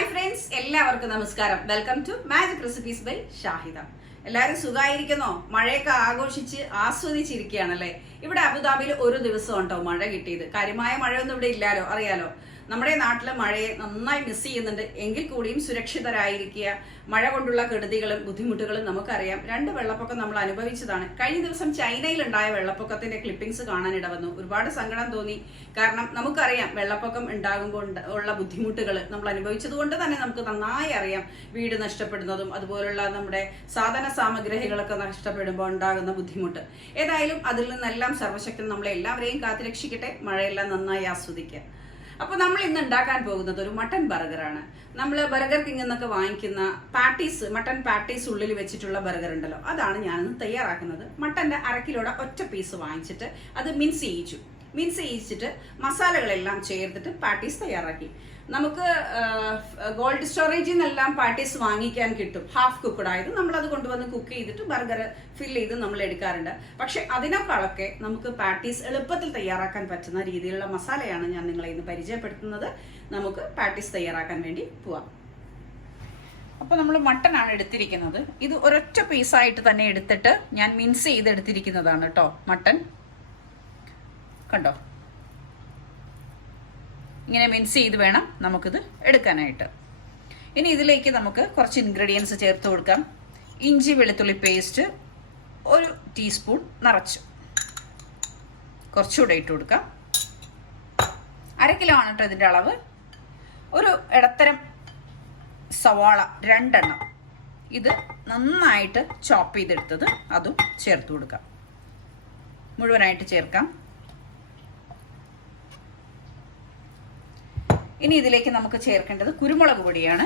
Hi friends, എല്ലാവർക്കും നമസ്കാരം. Welcome to magic recipes by Shahida. എല്ലാവരും സുഖമായിരിക്കുന്നോ? മഴയൊക്കെ ആഘോഷിച്ച് ആസ്വദിച്ചിരിക്കുകയാണല്ലേ. ഇവിടെ അബുദാബിയിൽ ഒരു ദിവസം ഉണ്ടോ മഴ കിട്ടിയത്. കാര്യമായ മഴയൊന്നും ഇവിടെ ഇല്ലാലോ, അറിയാലോ. നമ്മുടെ നാട്ടിലെ മഴയെ നന്നായി മിസ് ചെയ്യുന്നുണ്ട്. എങ്കിൽ കൂടിയും സുരക്ഷിതരായിരിക്കുക. മഴ കൊണ്ടുള്ള കെടുതികളും ബുദ്ധിമുട്ടുകളും നമുക്കറിയാം. 2 വെള്ളപ്പൊക്കം നമ്മൾ അനുഭവിച്ചതാണ്. കഴിഞ്ഞ ദിവസം ചൈനയിലുണ്ടായ വെള്ളപ്പൊക്കത്തിന്റെ ക്ലിപ്പിംഗ്സ് കാണാനിട വന്നു. ഒരുപാട് സങ്കടം തോന്നി. കാരണം നമുക്കറിയാം വെള്ളപ്പൊക്കം ഉണ്ടാകുമ്പോൾ ഉള്ള ബുദ്ധിമുട്ടുകൾ നമ്മൾ അനുഭവിച്ചത് കൊണ്ട് തന്നെ നമുക്ക് നന്നായി അറിയാം. വീട് നഷ്ടപ്പെടുന്നതും അതുപോലുള്ള നമ്മുടെ സാധന സാമഗ്രികളൊക്കെ നഷ്ടപ്പെടുമ്പോൾ ഉണ്ടാകുന്ന ബുദ്ധിമുട്ട്. ഏതായാലും അതിൽ നിന്നെല്ലാം സർവശക്തൻ നമ്മളെ എല്ലാവരെയും കാത്തുരക്ഷിക്കട്ടെ. മഴയെല്ലാം നന്നായി ആസ്വദിക്കുക. അപ്പോൾ നമ്മൾ ഇന്ന് ഉണ്ടാക്കാൻ പോകുന്നത് ഒരു മട്ടൻ ബർഗറാണ്. നമ്മൾ ബർഗർ കിങ് എന്നൊക്കെ വാങ്ങിക്കുന്ന പാറ്റീസ്, മട്ടൻ പാറ്റീസ് ഉള്ളിൽ വെച്ചിട്ടുള്ള ബർഗർ ഉണ്ടല്ലോ, അതാണ് ഞാനിന്ന് തയ്യാറാക്കുന്നത്. മട്ടൻ്റെ 1/2 കിലോയുടെ ഒറ്റ പീസ് വാങ്ങിച്ചിട്ട് അത് മിൻസ് ചെയ്യിച്ചിട്ട് മസാലകളെല്ലാം ചേർത്തിട്ട് പാറ്റീസ് തയ്യാറാക്കി. നമുക്ക് ഗോൾഡ് സ്റ്റോറേജിൽ നിന്നെല്ലാം പാറ്റീസ് വാങ്ങിക്കാൻ കിട്ടും. ഹാഫ് കുക്ക്ഡ് ആയത് നമ്മളത് കൊണ്ടുവന്ന് കുക്ക് ചെയ്തിട്ട് ബർഗർ ഫില്ല് ചെയ്ത് നമ്മൾ എടുക്കാറുണ്ട്. പക്ഷെ അതിനേക്കാളൊക്കെ നമുക്ക് പാറ്റീസ് എളുപ്പത്തിൽ തയ്യാറാക്കാൻ പറ്റുന്ന രീതിയിലുള്ള മസാലയാണ് ഞാൻ നിങ്ങളെ ഇന്ന് പരിചയപ്പെടുത്തുന്നത്. നമുക്ക് പാറ്റീസ് തയ്യാറാക്കാൻ വേണ്ടി പോവാം. അപ്പോൾ നമ്മൾ മട്ടനാണ് എടുത്തിരിക്കുന്നത്. ഇത് ഒരൊറ്റ പീസായിട്ട് തന്നെ എടുത്തിട്ട് ഞാൻ മിൻസ് ചെയ്ത് എടുത്തിരിക്കുന്നതാണ് കേട്ടോ. മട്ടൻ കണ്ടോ, ഇങ്ങനെ മിൻസ് ചെയ്ത് വേണം നമുക്കിത് എടുക്കാനായിട്ട്. ഇനി ഇതിലേക്ക് നമുക്ക് കുറച്ച് ഇൻഗ്രീഡിയൻസ് ചേർത്ത് കൊടുക്കാം. ഇഞ്ചി വെളുത്തുള്ളി പേസ്റ്റ് 1 ടീസ്പൂൺ നിറച്ച് കുറച്ചുകൂടെ ഇട്ട് കൊടുക്കാം. 1/2 കിലോ ആണ് കേട്ടോ ഇതിൻ്റെ അളവ്. ഒരു ഇടത്തരം സവാള 2 എണ്ണം, ഇത് നന്നായിട്ട് ചോപ്പ് ചെയ്തെടുത്തത് അതും ചേർത്ത് കൊടുക്കാം. മുഴുവനായിട്ട് ചേർക്കാം. ഇനി ഇതിലേക്ക് നമുക്ക് ചേർക്കേണ്ടത് കുരുമുളക് പൊടിയാണ്.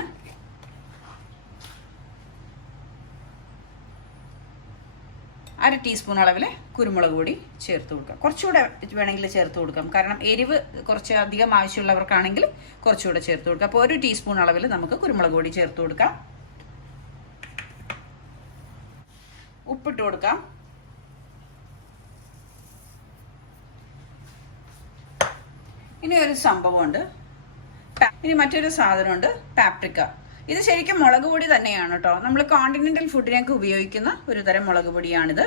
1/2 ടീസ്പൂൺ അളവിൽ കുരുമുളക് പൊടി ചേർത്ത് കൊടുക്കാം. കുറച്ചുകൂടെ വേണമെങ്കിൽ ചേർത്ത് കൊടുക്കാം. കാരണം എരിവ് കുറച്ച് അധികം ആവശ്യമുള്ളവർക്കാണെങ്കിൽ കുറച്ചുകൂടെ ചേർത്ത് കൊടുക്കാം. അപ്പോൾ 1 ടീസ്പൂൺ അളവിൽ നമുക്ക് കുരുമുളക് പൊടി ചേർത്ത് കൊടുക്കാം. ഉപ്പിട്ട് കൊടുക്കാം. ഇനി ഒരു സംഭവമുണ്ട്, ഇനി മറ്റൊരു സാധനമുണ്ട്, പാപ്രിക്ക. ഇത് ശരിക്കും മുളക് പൊടി തന്നെയാണ് കേട്ടോ. നമ്മൾ കോണ്ടിനെന്റൽ ഫുഡിനൊക്കെ ഉപയോഗിക്കുന്ന ഒരു തരം മുളക് പൊടിയാണിത്.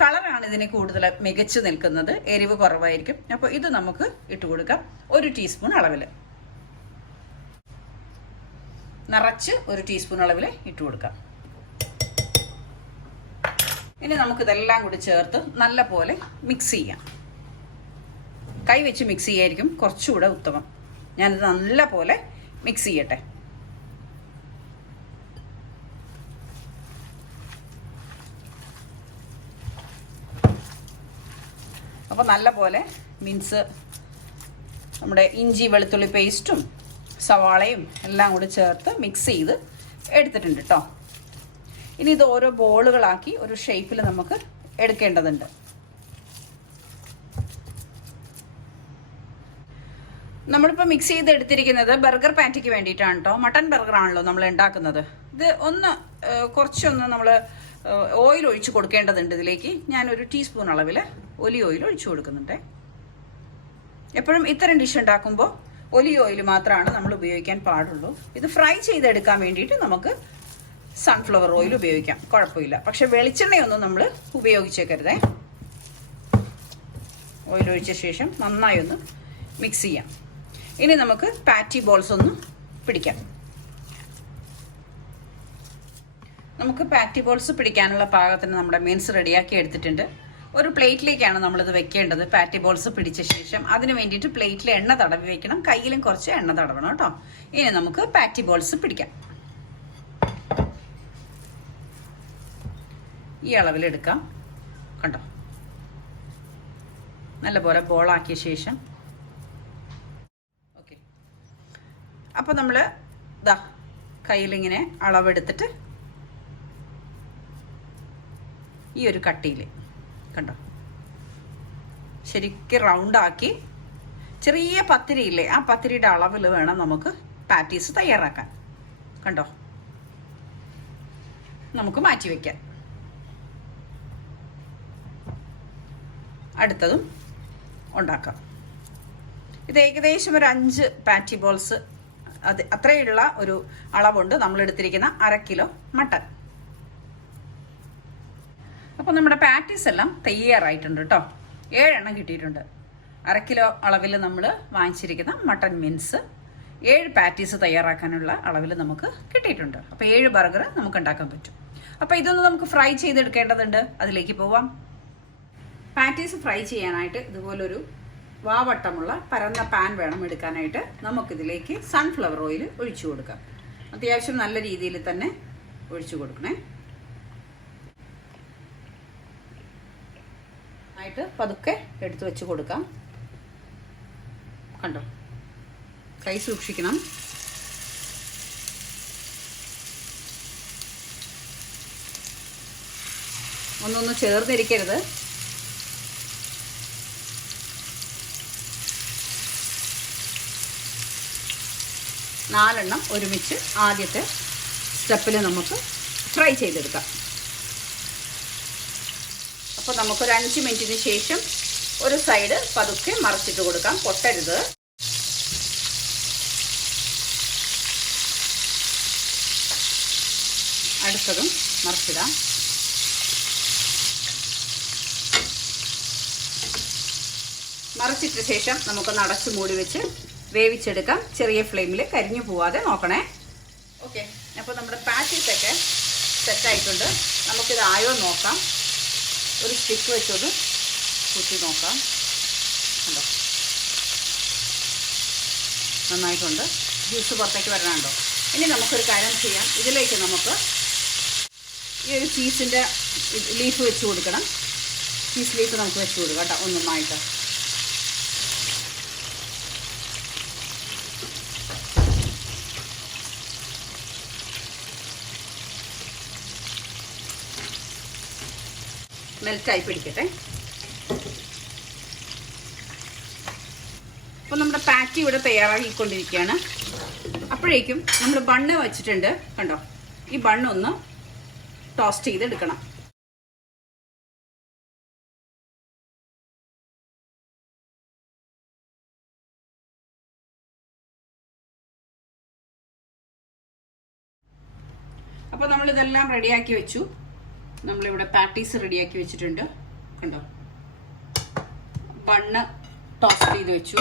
കളറാണ് ഇതിന് കൂടുതൽ മികച്ചു നിൽക്കുന്നത്, എരിവ് കുറവായിരിക്കും. അപ്പോൾ ഇത് നമുക്ക് ഇട്ട് കൊടുക്കാം. 1 ടീസ്പൂൺ അളവിൽ നിറച്ച് 1 ടീസ്പൂൺ അളവിൽ ഇട്ട് കൊടുക്കാം. ഇനി നമുക്കിതെല്ലാം കൂടി ചേർത്ത് നല്ല പോലെ മിക്സ് ചെയ്യാം. കൈ വെച്ച് മിക്സ് ചെയ്യായിരിക്കും കുറച്ചുകൂടെ ഉത്തമം. ഞാനിത് നല്ല പോലെ മിക്സ് ചെയ്യട്ടെ. അപ്പോൾ നല്ല പോലെ മീൻസ് നമ്മുടെ ഇഞ്ചി വെളുത്തുള്ളി പേസ്റ്റും സവാളയും എല്ലാം കൂടി ചേർത്ത് മിക്സ് ചെയ്ത് എടുത്തിട്ടുണ്ട് കേട്ടോ. ഇനി ഇത് ഓരോ ബോളുകളാക്കി ഒരു ഷേപ്പിൽ നമുക്ക് എടുക്കേണ്ടതുണ്ട്. നമ്മളിപ്പോൾ മിക്സ് ചെയ്ത് എടുത്തിരിക്കുന്നത് ബർഗർ പാറ്റിക്ക് വേണ്ടിയിട്ടാണ് കേട്ടോ. മട്ടൻ ബർഗർ ആണല്ലോ നമ്മൾ ഉണ്ടാക്കുന്നത്. ഇത് കുറച്ചൊന്ന് നമ്മൾ ഓയിൽ ഒഴിച്ച് കൊടുക്കേണ്ടതുണ്ട്. ഇതിലേക്ക് ഞാൻ 1 ടീസ്പൂൺ അളവിൽ ഒലിവ് ഓയിൽ ഒഴിച്ചു കൊടുക്കുന്നുണ്ട്. എപ്പോഴും ഇത്തരം ഡിഷ് ഉണ്ടാക്കുമ്പോൾ ഒലിവ് ഓയിൽ മാത്രമാണ് നമ്മൾ ഉപയോഗിക്കാൻ പാടുള്ളൂ. ഇത് ഫ്രൈ ചെയ്തെടുക്കാൻ വേണ്ടിയിട്ട് നമുക്ക് സൺഫ്ലവർ ഓയിൽ ഉപയോഗിക്കാം, കുഴപ്പമില്ല. പക്ഷെ വെളിച്ചെണ്ണയൊന്നും നമ്മൾ ഉപയോഗിച്ചേക്കരുതേ. ഓയിൽ ഒഴിച്ച ശേഷം നന്നായി ഒന്ന് മിക്സ് ചെയ്യാം. ഇനി നമുക്ക് പാറ്റി ബോൾസ് ഒന്ന് പിടിക്കാം. നമുക്ക് പാറ്റി ബോൾസ് പിടിക്കാനുള്ള പാകത്തിന് നമ്മുടെ മീൻസ് റെഡിയാക്കി എടുത്തിട്ടുണ്ട്. ഒരു പ്ലേറ്റിലേക്കാണ് നമ്മളിത് വെക്കേണ്ടത്. പാറ്റി ബോൾസ് പിടിച്ച ശേഷം അതിന് വേണ്ടിയിട്ട് പ്ലേറ്റിൽ എണ്ണ തടവി വെക്കണം. കയ്യിലും കുറച്ച് എണ്ണ തടവണം കേട്ടോ. ഇനി നമുക്ക് പാറ്റി ബോൾസ് പിടിക്കാം. ഈ അളവിലെടുക്കാം. കണ്ടോ, നല്ലപോലെ ബോളാക്കിയ ശേഷം അപ്പോൾ നമ്മൾ ഇതാ കയ്യിലിങ്ങനെ അളവെടുത്തിട്ട് ഈ ഒരു കട്ടിയിൽ കണ്ടോ ശരിക്കും റൗണ്ടാക്കി ചെറിയ പത്തിരിയില്ലേ, ആ പത്തിരിയുടെ അളവിൽ വേണം നമുക്ക് പാറ്റീസ് തയ്യാറാക്കാൻ. കണ്ടോ, നമുക്ക് മാറ്റി വയ്ക്കാം. അടുത്തതും ഉണ്ടാക്കാം. ഇത് ഏകദേശം ഒരു 5 പാറ്റി ബോൾസ് അത്രയുള്ള ഒരു അളവുണ്ട് നമ്മൾ എടുത്തിരിക്കുന്ന 1/2 കിലോ മട്ടൺ. അപ്പോൾ നമ്മുടെ പാറ്റീസ് എല്ലാം തയ്യാറായിട്ടുണ്ട് കേട്ടോ. 7 എണ്ണം കിട്ടിയിട്ടുണ്ട്. 1/2 കിലോ അളവിൽ നമ്മൾ വാങ്ങിച്ചിരിക്കുന്ന മട്ടൺ മിൻസ് 7 പാറ്റീസ് തയ്യാറാക്കാനുള്ള അളവിൽ നമുക്ക് കിട്ടിയിട്ടുണ്ട്. അപ്പോൾ 7 ബർഗർ നമുക്ക് ഉണ്ടാക്കാൻ പറ്റും. അപ്പോൾ ഇതൊന്ന് നമുക്ക് ഫ്രൈ ചെയ്തെടുക്കേണ്ടതുണ്ട്. അതിലേക്ക് പോവാം. പാറ്റീസ് ഫ്രൈ ചെയ്യാനായിട്ട് ഇതുപോലൊരു വാവട്ടമുള്ള പരന്ന പാൻ വേണം എടുക്കാനായിട്ട്. നമുക്കിതിലേക്ക് സൺഫ്ലവർ ഓയിൽ ഒഴിച്ചു കൊടുക്കാം. അത്യാവശ്യം നല്ല രീതിയിൽ തന്നെ ഒഴിച്ചു കൊടുക്കണേ. ആയിട്ട് പതുക്കെ എടുത്തു വെച്ച് കൊടുക്കാം. കണ്ടോ, കൈ സൂക്ഷിക്കണം. ഒന്നൊന്ന് ചേർന്നിരിക്കരുത്. നാലെണ്ണം ഒരുമിച്ച് ആദ്യത്തെ സ്റ്റെപ്പിൽ നമുക്ക് ഫ്രൈ ചെയ്തെടുക്കാം. അപ്പോൾ നമുക്കൊരു 5 മിനിറ്റിന് ശേഷം ഒരു സൈഡ് പതുക്കെ മറിച്ചിട്ട് കൊടുക്കാം. പൊട്ടരുത്. അടുത്തതും മറിച്ചിടാം. മറിച്ചിട്ട ശേഷം നമുക്കൊന്ന് അടച്ചു മൂടി വെച്ച് വേവിച്ചെടുക്കാം. ചെറിയ ഫ്ലെയിമിൽ കരിഞ്ഞു പോവാതെ നോക്കണേ. ഓക്കെ, അപ്പോൾ നമ്മുടെ പാറ്റീസൊക്കെ സെറ്റായിട്ടുണ്ട്. നമുക്കിത് ആയോ നോക്കാം. ഒരു സ്റ്റിക്ക് വെച്ചൊന്ന് കുത്തി നോക്കാം. കണ്ടോ, നന്നായിട്ടുണ്ട്. ജ്യൂസ് പുറത്തേക്ക് വരണുണ്ടോ. ഇനി നമുക്കൊരു കാര്യം ചെയ്യാം. ഇതിലേക്ക് നമുക്ക് ഈ ഒരു ചീസിൻ്റെ ലീഫ് വെച്ച് കൊടുക്കണം. ചീസ് ലീഫ് നമുക്ക് വെച്ച് കൊടുക്കാം കേട്ടോ, ഒന്നൊന്നായിട്ട്. മെൽറ്റായി പിടിക്കട്ടെ. അപ്പോൾ നമ്മുടെ പാറ്റി ഇവിടെ തയ്യാറാക്കിക്കൊണ്ടിരിക്കുകയാണ്. അപ്പോഴേക്കും നമ്മൾ ബണ്ണ് വെച്ചിട്ടുണ്ട്. കണ്ടോ, ഈ ബണ്ണൊന്ന് ടോസ്റ്റ് ചെയ്തെടുക്കണം. അപ്പോൾ നമ്മളിതെല്ലാം റെഡിയാക്കി വെച്ചു. നമ്മളിവിടെ പാറ്റീസ് റെഡിയാക്കി വെച്ചിട്ടുണ്ട്. കണ്ടോ, ബണ്ണ് ടോസ്റ്റ് ചെയ്ത് വെച്ചു.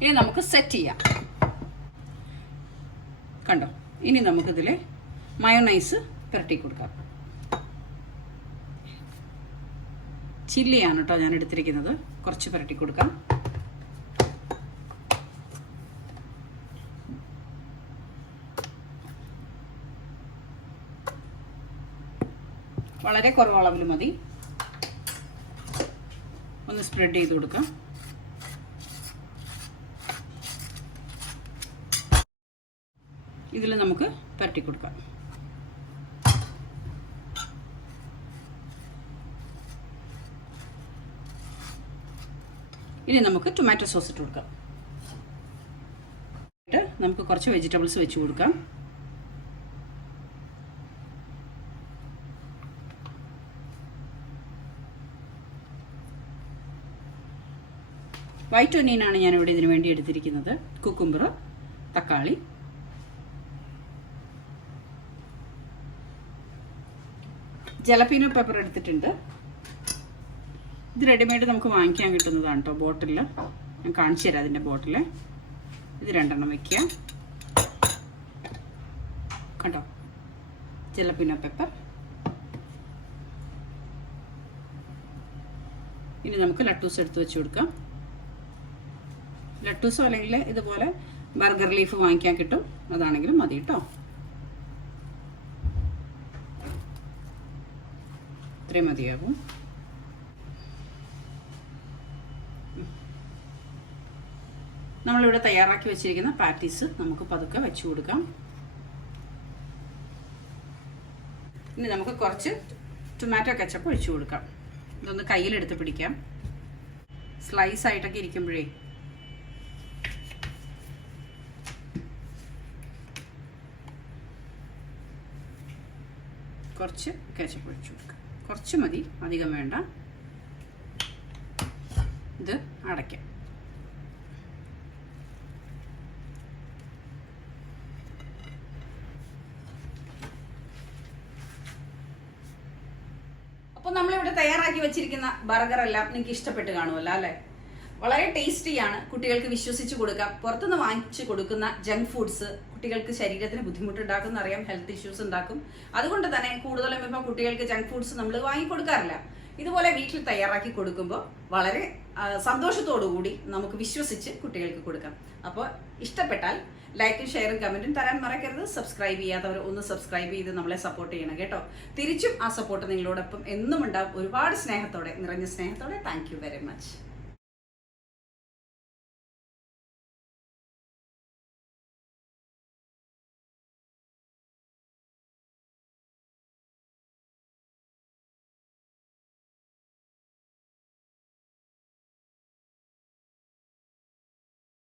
ഇനി നമുക്ക് സെറ്റ് ചെയ്യാം. കണ്ടോ, ഇനി നമുക്കിതിൽ മയോണൈസ് പുരട്ടി കൊടുക്കാം. ചില്ലിയാണ് കേട്ടോ ഞാൻ എടുത്തിരിക്കുന്നത്. കുറച്ച് പുരട്ടി കൊടുക്കാം. വളരെ കുറവ് അളവിൽ മതി. ഒന്ന് സ്പ്രെഡ് ചെയ്ത് കൊടുക്കാം. ഇതിൽ നമുക്ക് പരട്ടി കൊടുക്കാം. ഇനി നമുക്ക് ടൊമാറ്റോ സോസ് ഇട്ട് കൊടുക്കാം. നമുക്ക് കുറച്ച് വെജിറ്റബിൾസ് വെച്ച് കൊടുക്കാം. വൈറ്റ് ഒനിയനാണ് ഞാനിവിടെ ഇതിനു വേണ്ടി എടുത്തിരിക്കുന്നത്. കുക്കുംബർ, തക്കാളി, ജലപീനോ പെപ്പർ എടുത്തിട്ടുണ്ട്. ഇത് റെഡിമെയ്ഡ് നമുക്ക് വാങ്ങിക്കാൻ കിട്ടുന്നതാണ് കേട്ടോ, ബോട്ടിലിൽ. ഞാൻ കാണിച്ചു തരാം അതിൻ്റെ ബോട്ടിൽ. ഇത് 2 എണ്ണം വയ്ക്കുക. കണ്ടോ, ജലപീനോ പെപ്പർ. ഇനി നമുക്ക് ലട്ടൂസ് എടുത്ത് വെച്ച് കൊടുക്കാം. ലട്ടൂസോ അല്ലെങ്കിൽ ഇതുപോലെ ബർഗർ ലീഫ് വാങ്ങിക്കാൻ കിട്ടും, അതാണെങ്കിലും മതി കേട്ടോ. ഇത്രയും മതിയാകും. നമ്മളിവിടെ തയ്യാറാക്കി വെച്ചിരിക്കുന്ന പാറ്റീസ് നമുക്ക് പതുക്കെ വെച്ചു കൊടുക്കാം. ഇനി നമുക്ക് കുറച്ച് ടൊമാറ്റോ കെച്ചപ്പ് ഒഴിച്ചു കൊടുക്കാം. ഇതൊന്ന് കയ്യിലെടുത്ത് പിടിക്കാം. സ്ലൈസ് ആയിട്ടൊക്കെ ഇരിക്കുമ്പോഴേ കുറച്ച് കെച്ചപ്പ് ഒഴിച്ചു കൊടുക്കാം. കുറച്ച് മതി, അധികം വേണ്ട. ഇത് അടയ്ക്കാം. അപ്പോൾ നമ്മളിവിടെ തയ്യാറാക്കി വെച്ചിരിക്കുന്ന ബർഗർ എല്ലാം നിങ്ങൾക്ക് ഇഷ്ടപ്പെട്ട് കാണുമല്ലോ അല്ലേ? വളരെ ടേസ്റ്റിയാണ്, കുട്ടികൾക്ക് വിശ്വസിച്ച് കൊടുക്കാം. പുറത്തുനിന്ന് വാങ്ങിച്ച് കൊടുക്കുന്ന ജങ്ക് ഫുഡ്സ് കുട്ടികൾക്ക് ശരീരത്തിന് ബുദ്ധിമുട്ടുണ്ടാക്കും എന്നറിയാം, ഹെൽത്ത് ഇഷ്യൂസ് ഉണ്ടാക്കും. അതുകൊണ്ട് തന്നെ കൂടുതലും ഇപ്പം കുട്ടികൾക്ക് ജങ്ക് ഫുഡ്സ് നമ്മൾ വാങ്ങിക്കൊടുക്കാറില്ല. ഇതുപോലെ വീട്ടിൽ തയ്യാറാക്കി കൊടുക്കുമ്പോൾ വളരെ സന്തോഷത്തോടുകൂടി നമുക്ക് വിശ്വസിച്ച് കുട്ടികൾക്ക് കൊടുക്കാം. അപ്പോൾ ഇഷ്ടപ്പെട്ടാൽ ലൈക്കും ഷെയറും കമൻറ്റും തരാൻ മറക്കരുത്. സബ്സ്ക്രൈബ് ചെയ്യാത്തവർ ഒന്ന് സബ്സ്ക്രൈബ് ചെയ്ത് നമ്മളെ സപ്പോർട്ട് ചെയ്യണം കേട്ടോ. തിരിച്ചും ആ സപ്പോർട്ട് നിങ്ങളോടൊപ്പം എന്നും ഉണ്ടാവും, ഒരുപാട് സ്നേഹത്തോടെ, നിറഞ്ഞ സ്നേഹത്തോടെ. Thank you very much.